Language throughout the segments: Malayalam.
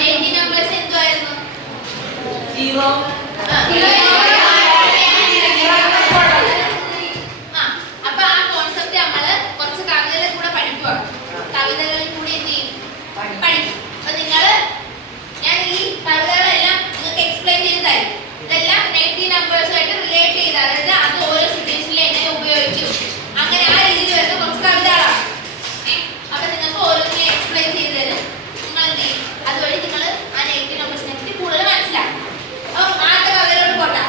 നെഗറ്റീവ് നമ്പേഴ്സ് എന്തുവായിരുന്നു? 0. അപ്പൊ ആ കോൺസെപ്റ്റ് നമ്മള് കുറച്ച് കവിതകളിൽ കൂടെ പഠിക്കുവാണ്. കവിതകളിൽ കൂടി എന്ത് ചെയ്യും? പഠിക്കും. അപ്പൊ നിങ്ങള് ഞാൻ ഈ കവിതകളെല്ലാം നിങ്ങൾക്ക് എക്സ്പ്ലെയിൻ ചെയ്ത് തരും. ഇതെല്ലാം നെഗറ്റീവ് നമ്പേഴ്സുമായിട്ട് റിലേറ്റ് ചെയ്ത്, അതായത് അത് ഓരോ സിറ്റുവേഷനിൽ എങ്ങനെ ഉപയോഗിക്കും, അങ്ങനെ ആ രീതിയിൽ വരുന്ന കുറച്ച് കവിതകളാണ്. അപ്പൊ നിങ്ങൾക്ക് ഓരോന്നിനെ എക്സ്പ്ലെയിൻ ചെയ്ത് തരും. നിങ്ങൾ എന്ത് ചെയ്യും? അതുവഴി നിങ്ങൾ ആ നെഗറ്റീവ് നമ്പേഴ്സിനെ പറ്റി കൂടുതൽ മനസ്സിലാക്കും. അപ്പൊ ആദ്യത്തെ കവിതയോട് പോട്ടെ.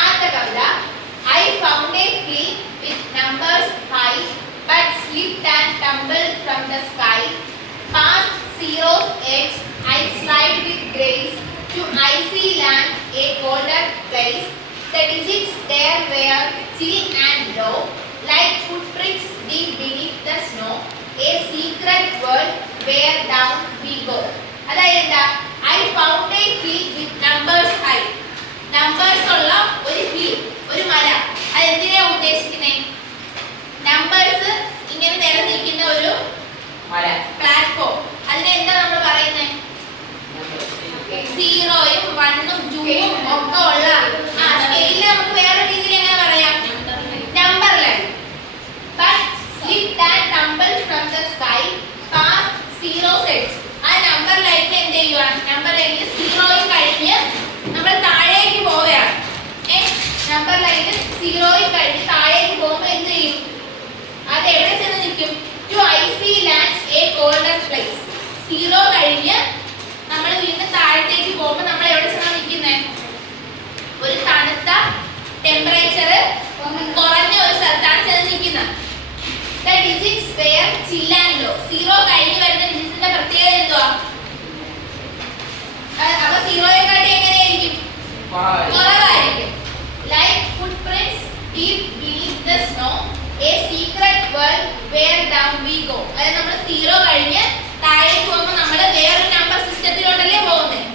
ആദ്യത്തെ കവിത. I found a tree with numbers high, but slipped and tumbled from the sky. Past zero's edge, I slide with grace to icy land, a colder place. The digits there were chill and low, like footprints deep beneath the snow. A secret world where down we go. അതായത് എന്താ? I found a tree with numbers high. Numbers ഉള്ള ഒരു tree, ഒരു മര. അതെന്തിനാ ഉദ്ദേശിക്കുന്നത്? നമ്പേഴ്സ് ഇങ്ങനെ നിരന്നിരിക്കുന്ന ഒരു പ്ലാറ്റ്ഫോം. അതിനെ എന്താ നമ്മൾ പറയുന്നത്? 0യും 1ഉം 2ഉം ഒക്കെ ഉള്ള സ്കെയിലിൽ നമുക്ക് വേറെ രീതിയിൽ എങ്ങനെ പറയാം? Number line. But slipped and tumbled from the sky past zero's edge. ആ നമ്പർ ലൈനിൽ എന്ത് ചെയ്യുക? നമ്പർ ലൈനിൽ 0യും കഴിഞ്ഞ് നമ്മൾ താഴേക്ക് പോവുകയാണ്. നമ്പർ ലൈനിൽ 0യും കഴിഞ്ഞ് താഴേക്ക് പോകുമ്പോൾ എന്ത് ചെയ്യും? അത് എവിടെ ചെന്ന് നിൽക്കും? To icy lands, a colder place. 0 കഴിഞ്ഞ് നമ്മൾ വീണ്ടും താഴത്തേക്ക് പോകുമ്പോൾ നമ്മൾ എവിടെ ചെന്നാണ് നിൽക്കുന്നത്? ഒരു തണുത്ത ടെമ്പറേച്ചർ കുറഞ്ഞ ഒരു സ്ഥലത്താണ് ചെന്ന് നിൽക്കുന്നത്. The digits were chill and low. 0 കഴിഞ്ഞ് വരുന്ന ഡിജിറ്റിന്റെ പ്രത്യേകത എന്തുവാ? അപ്പൊ 0യെക്കാട്ടി എങ്ങനെയായിരിക്കും? കുറവായിരിക്കും. Like footprints deep beneath the snow, a secret world where down we go. അതായത് നമ്മൾ 0 കഴിഞ്ഞ് താഴേക്ക് പോകുമ്പോൾ നമ്മൾ വേറൊരു നമ്പർ സിസ്റ്റത്തിലോട്ടല്ലേ പോകുന്നത്.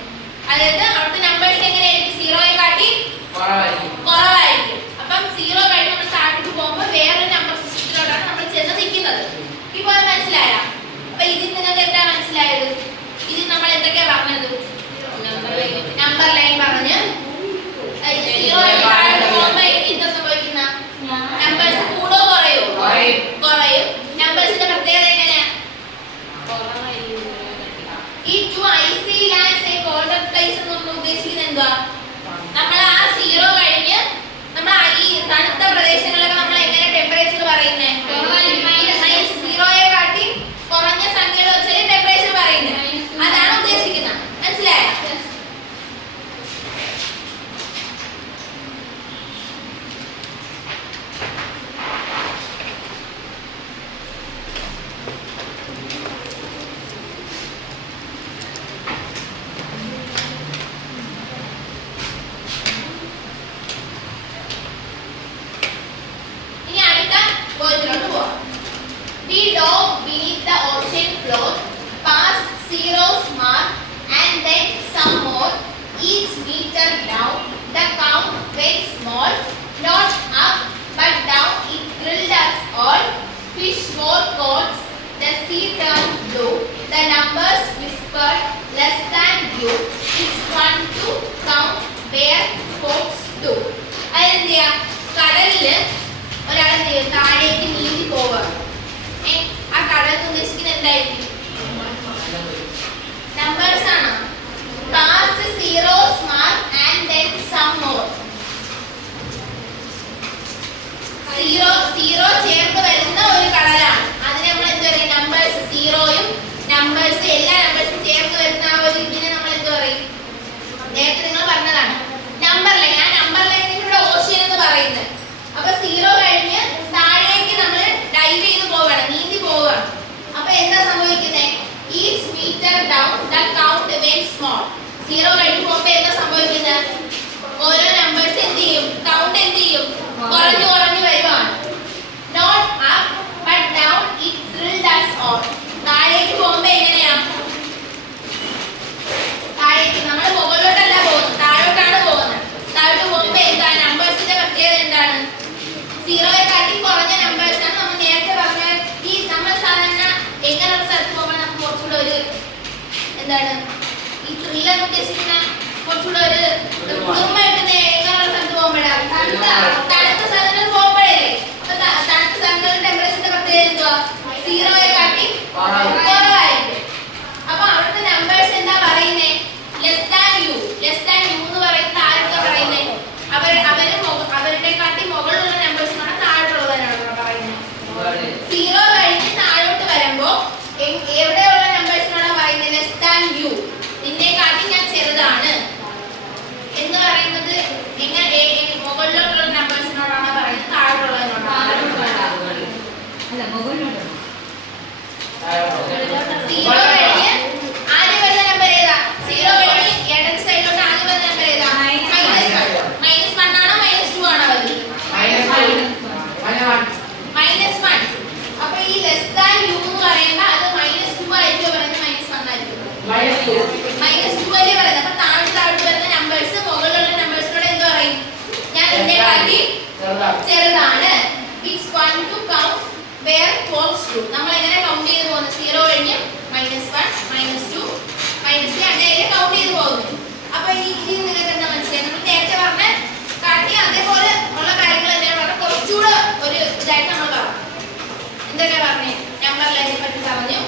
അതായത് അവിടുത്തെ നമ്പേഴ്സ് എങ്ങനെയായിരിക്കും? 0യെക്കാട്ടി കുറവായിരിക്കും. അപ്പം 0 കഴിഞ്ഞ് നമ്മൾ താഴേക്ക് പോകുമ്പോൾ വേറൊരു നമ്പർ സിസ്റ്റത്തിലോട്ടാണ് നമ്മൾ ചെന്ന് നിൽക്കുന്നത്. ഇപ്പൊ അത് മനസ്സിലായോ? അപ്പൊ ഇതിൽ നിങ്ങൾക്ക് എന്താ മനസ്സിലായത്? ഇതിൽ നമ്മൾ എന്തൊക്കെയാ പറഞ്ഞത്? നമ്പർ ലൈൻ പറഞ്ഞ് 0 താഴോട്ട് പോകുമ്പോൾ എന്താ സംഭവിക്കുന്ന? നമ്പേഴ്സ് കൂടോ കുറയോ? കുറയും. നമ്പേഴ്സിന്റെ പ്രത്യേകത എങ്ങനെയാ? ഈ to icy lands a colder place എന്ന് ഉദ്ദേശിക്കുന്നത് എന്തുവാ? നമ്മൾ ആ 0 കഴിഞ്ഞ് നമ്മൾ ഈ തണുത്ത പ്രദേശങ്ങളിലൊക്കെ നമ്മൾ എങ്ങനെ ടെമ്പറേച്ചർ പറയുന്നത്? 0യെക്കാട്ടി കുറഞ്ഞ സംഖ്യകൾ വെച്ചാൽ ടെമ്പറേച്ചർ പറയുന്നത്. അതാണ് ഉദ്ദേശിക്കുന്നത്. മനസ്സിലായോ? We dove beneath the ocean floor, past zero's mark, and then some more. Each meter down, the count went small, not up but down. It thrilled us all. Fish more coats, the sea turned blue. The numbers whispered less than you. It's fun to count where folks do. അതെന്തിയാ? കടലില് ഒരാൾ താഴേക്ക് നീന്തി പോവുക. ആ കടൽ ഉദ്ദേശിക്കുന്നത് എന്തായിരിക്കും? നമ്പേഴ്സ് ആണ്. Past zero's mark and then some more. 0 ചേർന്ന് വരുന്ന ഒരു കടലാണ്. അതിനെ നമ്മൾ എന്ത് പറയും? നമ്പേഴ്സ്. 0യും നമ്പേഴ്സ് എല്ലാ നമ്പേഴ്സും ചേർന്ന് വരുന്ന ആ ഒരു ഇതിനെ നമ്മൾ എന്ത് പറയും? നേരത്തെ നിങ്ങൾ പറഞ്ഞതാണ് നമ്പർ ലൈൻ. ആ നമ്പർ ലൈനിന് ഇവിടെ ഓഷ്യൻ എന്ന് പറയുന്നത്. അപ്പൊ 0 കഴിഞ്ഞ് താഴേക്ക് നമ്മൾ ഡൈവ് ചെയ്ത് പോവാണ്, നീന്തി പോവാണ്. അപ്പൊ എന്താ സംഭവിക്കുന്നത്? Each meter down the count went small. 0 കഴിഞ്ഞ് പോകുമ്പോൾ എന്താ സംഭവിക്കുന്നത്? ഓരോ നമ്പേഴ്സ് എന്ത് ചെയ്യും? കൗണ്ട് എന്ത് ചെയ്യും? കുറഞ്ഞു കുറഞ്ഞു വരുവാണ്. Not up but down it thrilled us all. താഴേക്ക് പോകുമ്പോൾ എങ്ങനെയാ? താഴേക്ക് നമ്മൾ മുകളിലോട്ടല്ല പോകുന്നത്, താഴോട്ടാണ് പോകുന്നത്. താഴോട്ട് പോകുമ്പോൾ എന്താ നമ്പേഴ്സിന്റെ പ്രത്യേകത എന്താണ്? 0യെക്കാട്ടി കുറഞ്ഞ നമ്പേഴ്സ് ആണ്. നമ്മൾ നേരത്തെ പറഞ്ഞ ഈ നമ്മൾ സാധാരണ എങ്ങനെയുള്ള സ്ഥലത്ത് പോകുമ്പോൾ എന്താണ് ഈ ത്രില്ലർ ഉദ്ദേശിക്കുന്ന കുറച്ചുകൂടെ ഒരു കുറുമായിട്ട് എങ്ങനെയുള്ള സ്ഥലത്ത് പോകുമ്പോഴാണ് തണുത്ത സ്ഥലങ്ങളിൽ പോകുമ്പോഴല്ലേ. അപ്പൊ തണുത്ത സ്ഥലങ്ങളിൽ ടെമ്പറേച്ചറിന്റെ പ്രത്യേകത എന്തുവാ? സീറോയെ കാട്ടി കുറവായിരിക്കും. അപ്പൊ അവിടുത്തെ നമ്പേഴ്സ് എന്താ പറയുന്നേ? Less than you. Less than you എന്ന് പറയുന്നത് ആരൊക്കെ പറയുന്നേ? അവരുടെ കാട്ടി മുകളിലുള്ള നമ്പേഴ്സിനാണ് താഴോട്ടുള്ളതിനാണ് പറയുന്നത്. സീറോ കഴിഞ്ഞ് താഴോട്ട് വരുമ്പോ എവിടെയുള്ള നമ്പേഴ്സിനാണ് പറയുന്നത്? ലെസ് ദാൻ യു, നിന്നെ കാട്ടി ഞാൻ ചെറുതാണ് എന്ന് പറയുന്നത് എങ്ങനെ മുകളിലോട്ടുള്ള നമ്പേഴ്സിനോടാണ് പറയുന്നത്? താഴോട്ടുള്ളതിനോടാണ്. സീറോ കഴിഞ്ഞ് ആദ്യം വരുന്ന നമ്പർ ഏതാ? സീറോ കഴിഞ്ഞ് ഇടത് സൈഡിലോട്ട് ആദ്യം വരുന്ന നമ്പർ ഏതാ? മൈനസ് വൺ ആണോ മൈനസ് ടു ആണോ വരുന്നത്? Minus one. അപ്പൊ ഈ ലെസ് ദാൻ യു എന്ന് പറയുമ്പോൾ അത് മൈനസ് ടു ആയിരിക്കും പറയുന്നത്, മൈനസ് വൺ ആയിരിക്കും മൈനസ് ടു അല്ലേ പറയുന്നത്. അപ്പൊ താഴോട്ട് വരുന്ന നമ്പേഴ്സ് മുകളിലുള്ള നമ്പേഴ്സിനോട് എന്ത് പറയും? ഞാൻ നിന്നെ കാട്ടി ചെറുതാണ്. It's one to count where falls to. നമ്മൾ എങ്ങനെ കൗണ്ട് ചെയ്ത് പോകുന്നത്? സീറോ കഴിഞ്ഞ് minus one minus two minus three അങ്ങനെ കൗണ്ട് ചെയ്ത് പോകുന്നത്. അപ്പൊ ഈ നിങ്ങൾക്ക് എന്താ മനസ്സിലായി? നമ്മൾ നേരത്തെ പറഞ്ഞ കാട്ടി അതേപോലെ ഉള്ള കാര്യങ്ങൾ തന്നെയാണ് പറഞ്ഞത്. കുറച്ചുകൂടെ ഒരു ഇതായിട്ട് നമ്മൾ പറഞ്ഞു. എന്തൊക്കെ പറഞ്ഞേ? നമ്പർ ലൈനെ പറ്റി പറഞ്ഞു.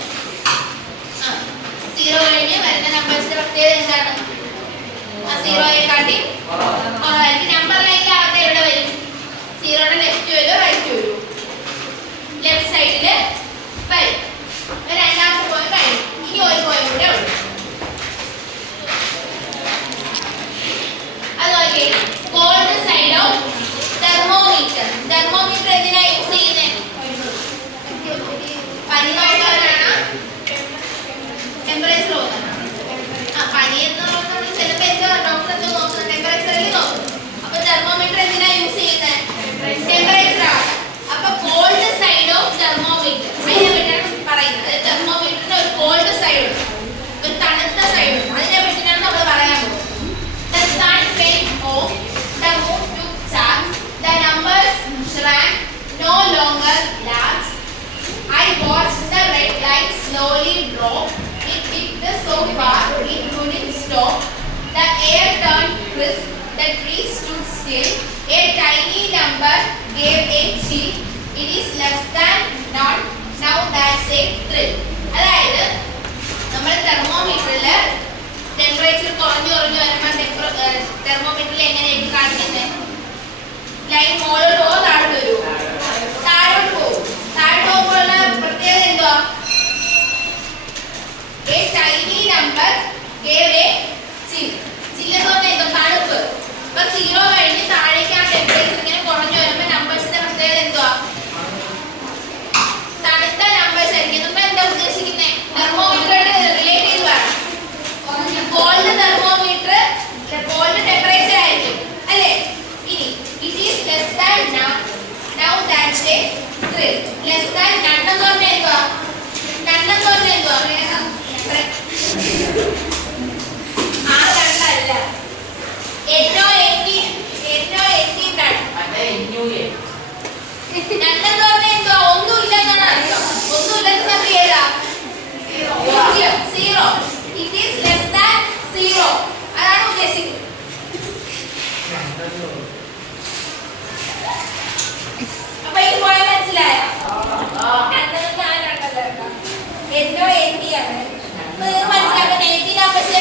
സീറോ കഴിഞ്ഞ് വരുന്ന നമ്പേഴ്സിന്റെ പ്രത്യേകത എന്താണ്? സീറോയെ കാട്ടി കുറവായിരിക്കും. നമ്പർ ലൈനിൽ ആകട്ടെ എവിടെ വരും? സീറോയുടെ ലെഫ്റ്റ് വരുമോ റൈറ്റ് വരുമോ? ലെഫ്റ്റ് സൈഡില് വരും. രണ്ടാമത്തെ പോയിന്റ് കഴിഞ്ഞു. ഇനി ഒരു പോയിന്റ് കൂടെ ഉള്ളു. അത് നോക്കിയേ. Cold side of thermometer. Thermometer എന്തിനാ യൂസ് ചെയ്യുന്നത്? പനി നോക്കാനാണ്, ടെമ്പറേച്ചർ നോക്കാനാണ്. പനി എന്ന് പറഞ്ഞാൽ ചിലപ്പോൾ എന്താ ഡോക്ടർ എന്തോ നോക്കുന്നത്? ടെമ്പറേച്ചറിൽ നോക്കുന്നത്. അപ്പൊ തെർമോമീറ്റർ എന്തിനാ യൂസ് ചെയ്യുന്നത്? ടെമ്പറേച്ചർ ആണ്. അപ്പൊ കോൾഡ് സൈഡ് ഓഫ് തെർമോമീറ്റർ അതിനെ പറ്റിയാണ് പറയുന്നത്. തെർമോമീറ്ററിന് ഒരു കോൾഡ് സൈഡ് ഉണ്ട്, ഒരു തണുത്ത സൈഡ് ഉണ്ട്. അതിനെ പറ്റിയാണ് നമ്മൾ പറയാൻ പോകുന്നത്. The sun came home, the moon took charge, the numbers shrank, no longer large. I watched the red light slowly drop. It dipped so far it couldn't stop. The air turned crisp, the trees stood still. A tiny number gave a chill. It is less than none. Now that's a thrill. അതായത് നമ്മൾ തെർമോമീറ്ററിൽ ടെമ്പറേച്ചർ കുറഞ്ഞു വരുമ്പോൾ തെർമോമീറ്ററിൽ എങ്ങനെയായിരിക്കും കാണിക്കുന്നത്? ലൈൻ മുകളിലോട്ട് പോകുമോ താഴോട്ട് വരുമോ? താഴോട്ട് പോകും. താഴോട്ട് പോകുമ്പോഴുള്ള പ്രത്യേകത എന്തുവാ? A tiny number gave a chill. ചില്ല് എന്ന് പറഞ്ഞാൽ എന്തോ? തണുപ്പ്. അപ്പൊ സീറോ കഴിഞ്ഞ് താഴേക്ക് ആ ടെമ്പറേച്ചർ ഇങ്ങനെ കുറഞ്ഞു വരുമ്പോൾ നമ്പേഴ്സിന്റെ പ്രത്യേകത എന്തുവാ? തണുത്ത നമ്പേഴ്സ് ആയിരിക്കും. നമ്മൾ എന്താ ഉദ്ദേശിക്കുന്നത്? തെർമോമീറ്ററായിട്ട് റിലേറ്റ് ചെയ്ത് വേണം. കോൾഡ് തെർമോമീറ്റർ കോൾഡ് ടെമ്പറേച്ചർ ആയിരിക്കും അല്ലേ? ഇനി it is less than now that's A thrill. Less than none എന്ന് പറഞ്ഞാൽ എന്തുവാ? നൺ എന്ന് പറഞ്ഞാൽ എന്തുവാ? ആ നണ്ണല്ല, ഏറ്റവും നണ്ണെന്ന് പറഞ്ഞാൽ എന്തുവാ? ഒന്നുമില്ലെന്നാണ് അർത്ഥം. ഒന്നുമില്ലെന്ന് പറഞ്ഞാൽ ഏതാ? പൂജ്യം, zero. It is less than zero. അതാണ് ഉദ്ദേശിക്കുന്നത്. അപ്പൊ ഈ പോയിന്റ് മനസ്സിലായോ? എന്നോ എൻ ടി ആണ്. മനസ്സിലാക്കാൻ നെഗറ്റീവ് നമ്പേഴ്സിനെ